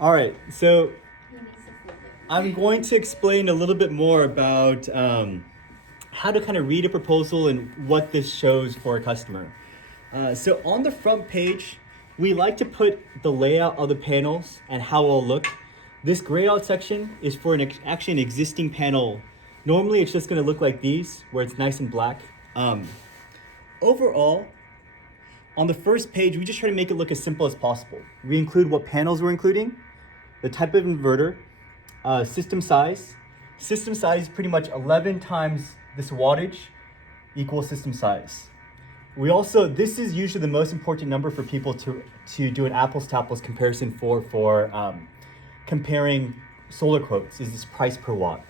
All right, so I'm going to explain a little bit more about how to kind of read a proposal and what this shows for a customer. So on the front page, we like to put the layout of the panels and how it'll look. This grayed out section is for actually an existing panel. Normally it's just gonna look like these, where it's nice and black. Overall, on the first page, we just try to make it look as simple as possible. We include what panels we're including, the type of inverter, system size. System size is pretty much 11 times this wattage equals system size. We also, this is usually the most important number for people to do an apples to apples comparison for comparing solar quotes, is this price per watt.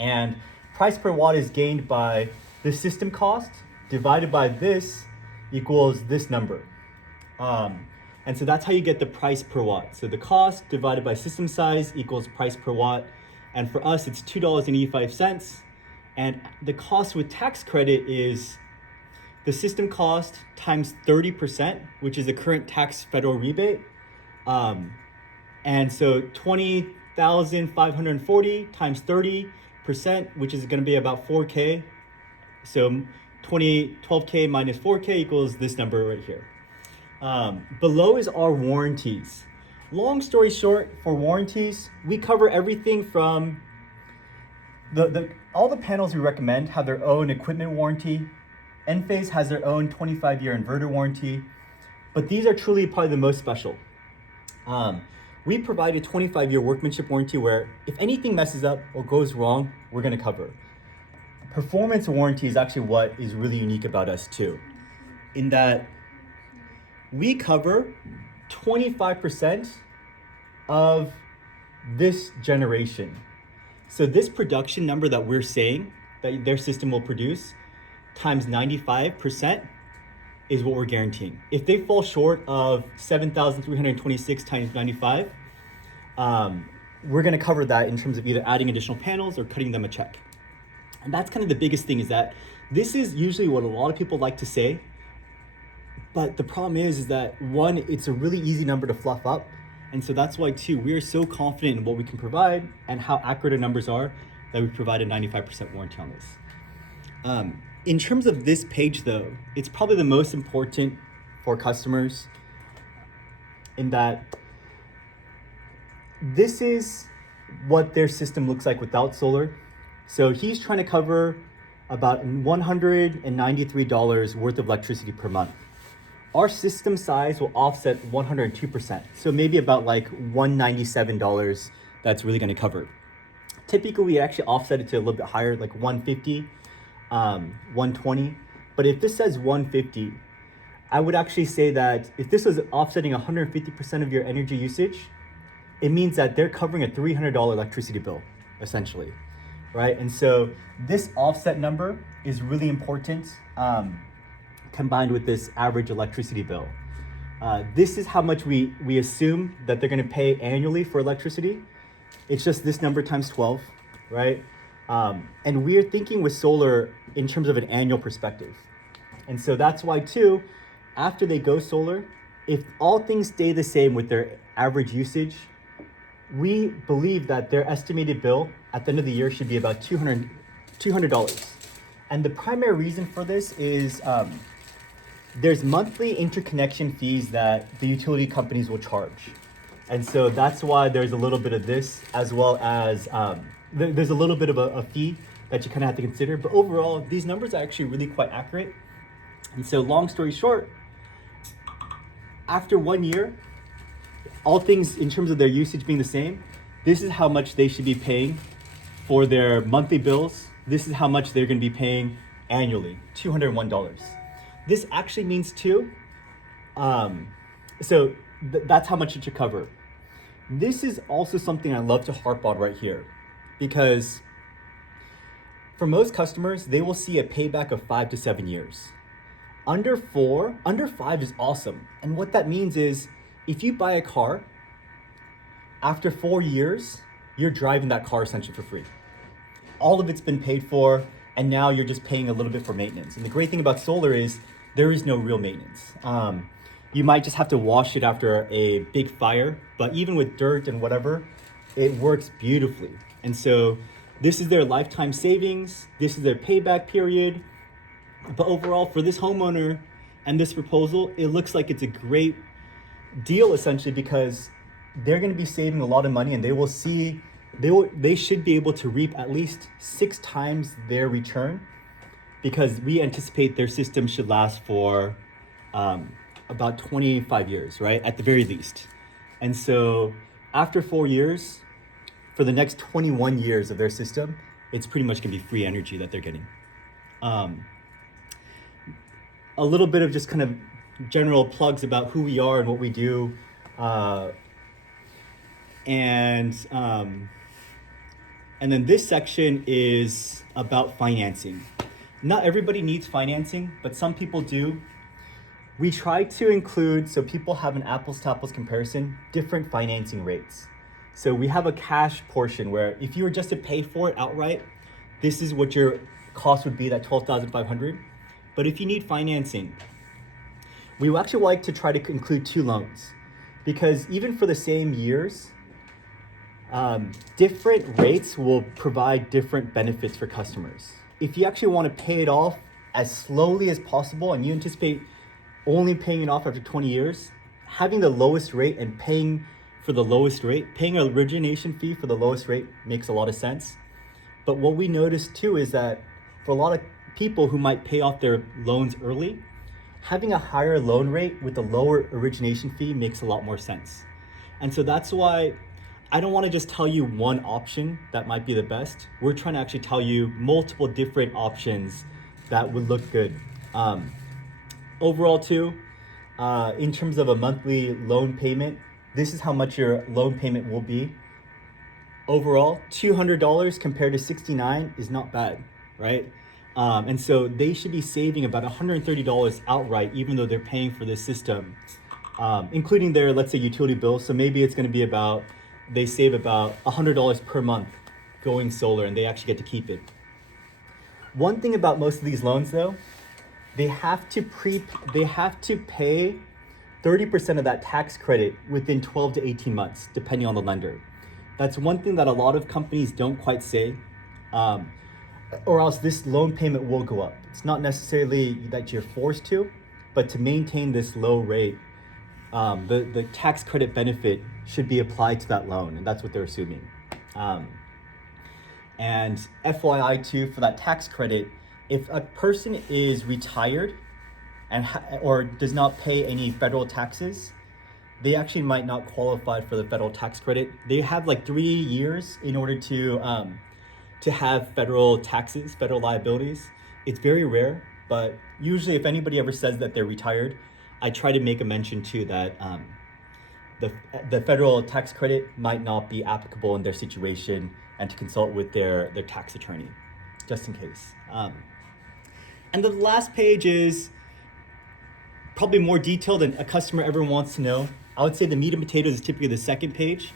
And price per watt is gained by the system cost divided by this equals this number. And so that's how you get the price per watt. So the cost divided by system size equals price per watt. And for us, it's $2.85. And the cost with tax credit is the system cost times 30%, which is the current tax federal rebate. And so 20,540 times 30%, which is gonna be about 4K. So 12K minus 4K equals this number right here. Below is our warranties. Long story short, for warranties, we cover everything from all the panels we recommend have their own equipment warranty. Enphase has their own 25-year inverter warranty, but these are truly probably the most special. We provide a 25-year workmanship warranty where if anything messes up or goes wrong, we're gonna cover. Performance warranty is actually what is really unique about us too, in that we cover 25% of this generation. So this production number that we're saying that their system will produce times 95% is what we're guaranteeing. If they fall short of 7,326 times 95, we're gonna cover that in terms of either adding additional panels or cutting them a check. And that's kind of the biggest thing, is that this is usually what a lot of people like to say, but the problem is that one, it's a really easy number to fluff up. And so that's why too, we are so confident in what we can provide and how accurate our numbers are that we provide a 95% warranty on this. In terms of this page though, it's probably the most important for customers in that this is what their system looks like without solar. So he's trying to cover about $193 worth of electricity per month. Our system size will offset 102%. So maybe about like $197 that's really gonna cover. Typically we actually offset it to a little bit higher, like 150, 120. But if this says 150, I would actually say that if this was offsetting 150% of your energy usage, it means that they're covering a $300 electricity bill, essentially, right? And so this offset number is really important, combined with this average electricity bill. This is how much we assume that they're gonna pay annually for electricity. It's just this number times 12, right? And we're thinking with solar in terms of an annual perspective. And so that's why too, after they go solar, if all things stay the same with their average usage, we believe that their estimated bill at the end of the year should be about $200. And the primary reason for this is there's monthly interconnection fees that the utility companies will charge. And so that's why there's a little bit of this, as well as there's a little bit of a fee that you kind of have to consider. But overall, these numbers are actually really quite accurate. And so long story short, after 1 year, all things in terms of their usage being the same, this is how much they should be paying for their monthly bills. This is how much they're gonna be paying annually, $201. This actually means too, that's how much it should cover. This is also something I love to harp on right here, because for most customers, they will see a payback of 5 to 7 years. Under 5 is awesome. And what that means is if you buy a car, after 4 years, you're driving that car essentially for free. All of it's been paid for, and now you're just paying a little bit for maintenance. And the great thing about solar is there is no real maintenance. You might just have to wash it after a big fire, but even with dirt and whatever, it works beautifully. And so this is their lifetime savings, this is their payback period. But overall, for this homeowner and this proposal, it looks like it's a great deal essentially, because they're going to be saving a lot of money, and they should be able to reap at least 6 times their return, because we anticipate their system should last for about 25 years, right? At the very least. And so after 4 years, for the next 21 years of their system, it's pretty much going to be free energy that they're getting. A little bit of just kind of general plugs about who we are and what we do. And then this section is about financing. Not everybody needs financing, but some people do. We try to include, so people have an apples to apples comparison, different financing rates. So we have a cash portion where if you were just to pay for it outright, this is what your cost would be, that $12,500. But if you need financing, we actually like to try to include 2 loans, because even for the same years, different rates will provide different benefits for customers. If you actually want to pay it off as slowly as possible and you anticipate only paying it off after 20 years, having the lowest rate and paying for the lowest rate, paying an origination fee for the lowest rate makes a lot of sense. But what we noticed too is that for a lot of people who might pay off their loans early, having a higher loan rate with a lower origination fee makes a lot more sense. And so that's why I don't want to just tell you one option that might be the best. We're trying to actually tell you multiple different options that would look good. Overall too, in terms of a monthly loan payment, this is how much your loan payment will be. Overall, $200 compared to $69 is not bad, right? And so they should be saving about $130 outright, even though they're paying for this system, including their, let's say, utility bill. So maybe it's going to be they save about $100 per month going solar, and they actually get to keep it. One thing about most of these loans, though, they have to pay 30% of that tax credit within 12 to 18 months, depending on the lender. That's one thing that a lot of companies don't quite say. Or else this loan payment will go up. It's not necessarily that you're forced to, but to maintain this low rate, the tax credit benefit should be applied to that loan, and that's what they're assuming. And FYI too, for that tax credit, if a person is retired or does not pay any federal taxes, they actually might not qualify for the federal tax credit. They have like 3 years in order to have federal taxes, federal liabilities. It's very rare, but usually if anybody ever says that they're retired, I try to make a mention too that the federal tax credit might not be applicable in their situation, and to consult with their tax attorney, just in case. And the last page is probably more detailed than a customer ever wants to know. I would say the meat and potatoes is typically the second page.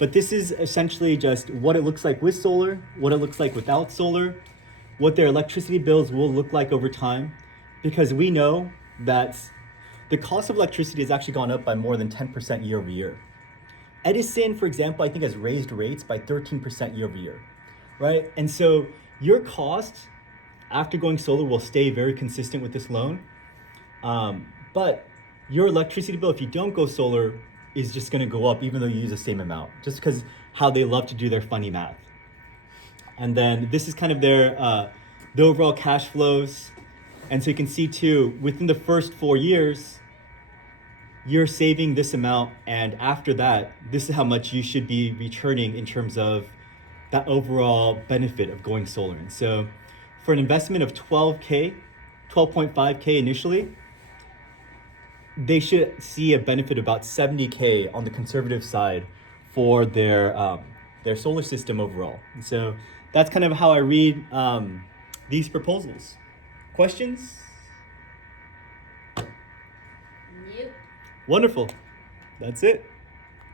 But this is essentially just what it looks like with solar, what it looks like without solar, what their electricity bills will look like over time, because we know that the cost of electricity has actually gone up by more than 10% year over year. Edison, for example, I think has raised rates by 13% year over year, right? And so your cost after going solar will stay very consistent with this loan. But your electricity bill, if you don't go solar, is just going to go up even though you use the same amount, just because how they love to do their funny math. And then this is kind of their the overall cash flows. And so you can see too, within the first 4 years, you're saving this amount, and after that, this is how much you should be returning in terms of that overall benefit of going solar. And so for an investment of 12.5K initially, they should see a benefit about 70K on the conservative side for their solar system overall. And so that's kind of how I read these proposals. Questions? Yep. Wonderful. That's it.